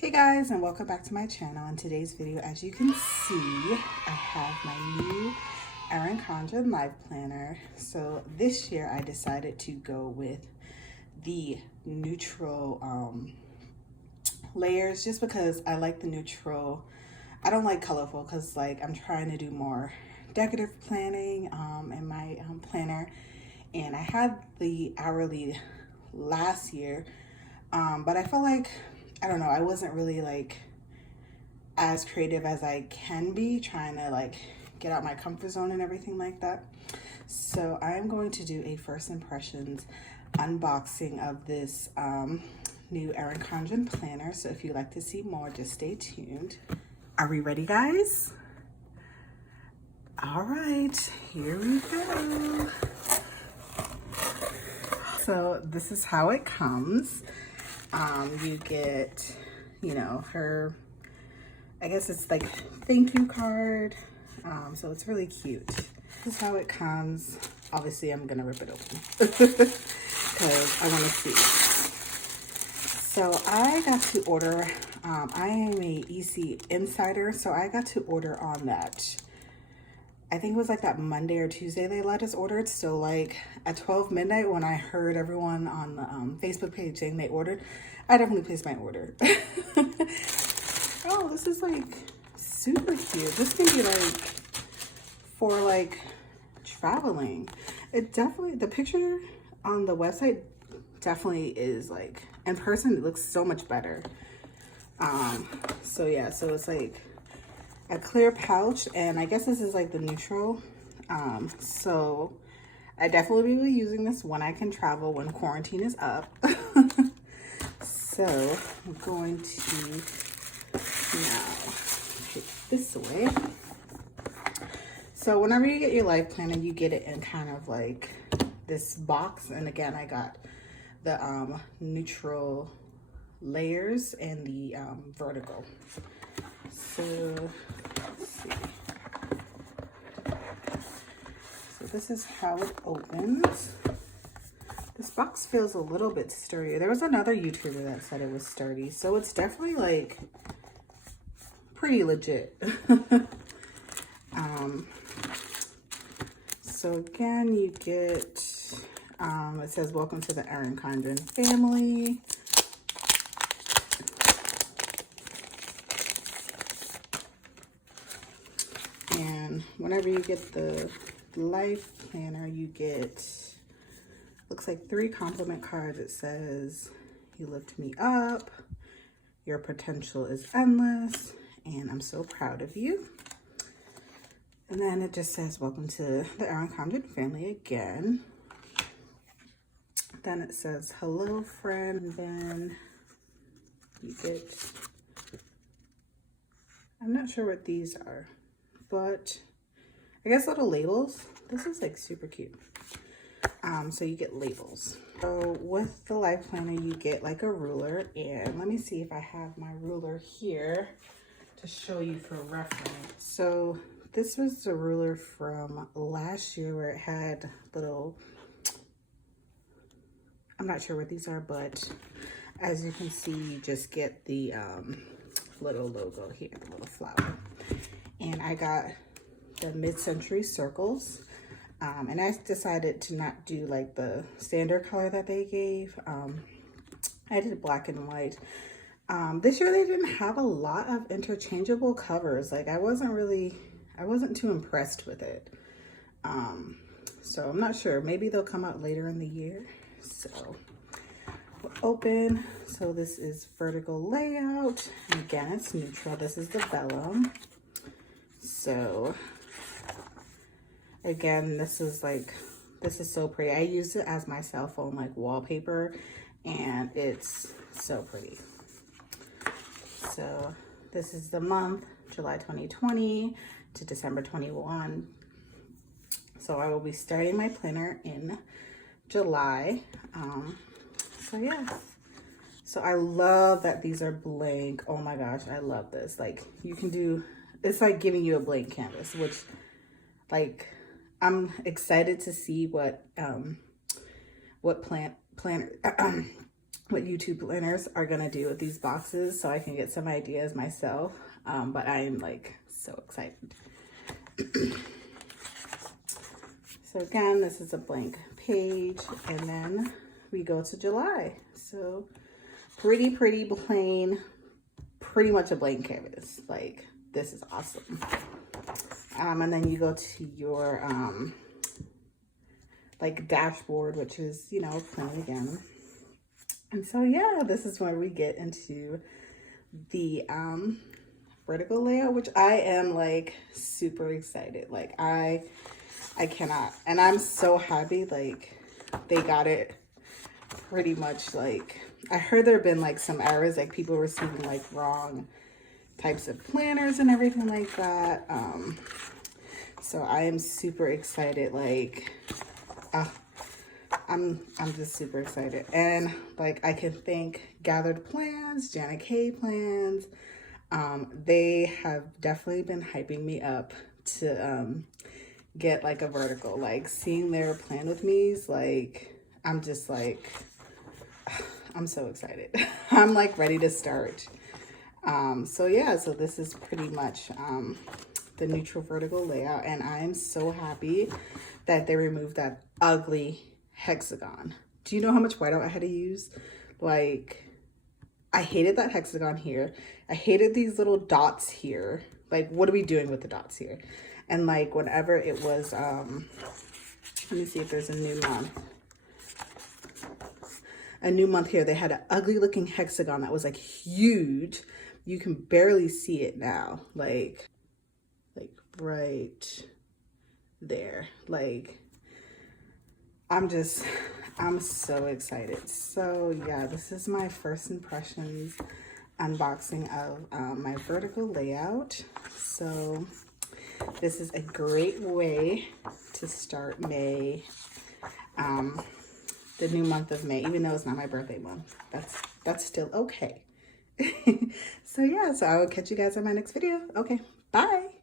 Hey guys, and welcome back to my channel. In today's video, as you can see, I have my new Erin Condren Life Planner. So this year I decided to go with the neutral layers just because I like the neutral. I don't like colorful because I'm trying to do more decorative planning in my planner, and I had the hourly last year, but I felt like, I don't know, I wasn't really as creative as I can be, trying to get out my comfort zone and everything like that. So I'm going to do a first impressions unboxing of this new Erin Condren planner. So if you'd like to see more, just stay tuned. Are we ready, guys? All right, here we go. So this is how it comes. You get, her, I guess it's like thank you card. So it's really cute. This is how it comes. Obviously, I'm gonna rip it open because I want to see. So I got to order. I am a EC insider, so I got to order on that. I think it was like that Monday or Tuesday they let us order it. So at 12 midnight when I heard everyone on the Facebook page saying they ordered, I definitely placed my order. Oh, this is super cute. This can be for traveling. It definitely, the picture on the website definitely is in person, it looks so much better. So yeah, so it's a clear pouch, and I guess this is the neutral. So I definitely will be using this when I can travel, when quarantine is up. So I'm going to now take this away. So whenever you get your life planner, you get it in kind of this box. And again, I got the neutral layers and the vertical. So let's see. So this is how it opens. This box feels a little bit sturdier. There was another YouTuber that said it was sturdy, so it's definitely pretty legit. So again, you get, it says welcome to the Erin Condren family. And whenever you get the life planner, you get, looks like 3 compliment cards. It says, you lift me up, your potential is endless, and I'm so proud of you. And then it just says, welcome to the Erin Condren family again. Then it says, hello, friend. And then you get, I'm not sure what these are, but I guess little labels. This is super cute. So you get labels. So with the life planner, you get a ruler, and let me see if I have my ruler here to show you for reference. So this was the ruler from last year where it had little, I'm not sure what these are, but as you can see, you just get the little logo here, the little flower. And I got the mid-century circles. And I decided to not do the standard color that they gave. I did black and white. This year they didn't have a lot of interchangeable covers. I wasn't too impressed with it. So I'm not sure. Maybe they'll come out later in the year. So we'll open. So this is vertical layout. And again, it's neutral. This is the vellum. So again, this is so pretty. I use it as my cell phone wallpaper, and it's so pretty. So this is the month, July 2020 to December 21. So I will be starting my planner in July. So yeah. So I love that these are blank. Oh my gosh, I love this. You can do, it's giving you a blank canvas, which I'm excited to see what planner what YouTube planners are gonna do with these boxes so I can get some ideas myself. But I am like so excited. So again, this is a blank page, and then we go to July. So pretty plain, pretty much a blank canvas. Like, this is awesome. And then you go to your like dashboard, which is, you know, plain again. And so yeah, this is where we get into the vertical layout, which I am like super excited. Like I cannot, and I'm so happy like they got it pretty much. Like, I heard there have been like some errors, like people receiving like wrong types of planners and everything like that. So I am super excited. Like, I'm just super excited. And like, I can thank Gathered Plans, Jana K Plans. They have definitely been hyping me up to get like a vertical. Like, seeing their plan with me is like, I'm just like, I'm so excited. I'm like ready to start. So yeah, so this is pretty much the neutral vertical layout, and I am so happy that they removed that ugly hexagon. Do you know how much whiteout I had to use? Like, I hated that hexagon here. I hated these little dots here. Like, what are we doing with the dots here? And like, whenever it was, let me see if there's a new month. A new month here, they had an ugly looking hexagon that was like huge. You can barely see it now. Like right there. Like, I'm so excited. So yeah, this is my first impressions unboxing of my vertical layout. So this is a great way to start May, the new month of May, even though it's not my birthday month. That's still okay. So yeah, so I will catch you guys on my next video. Okay, bye.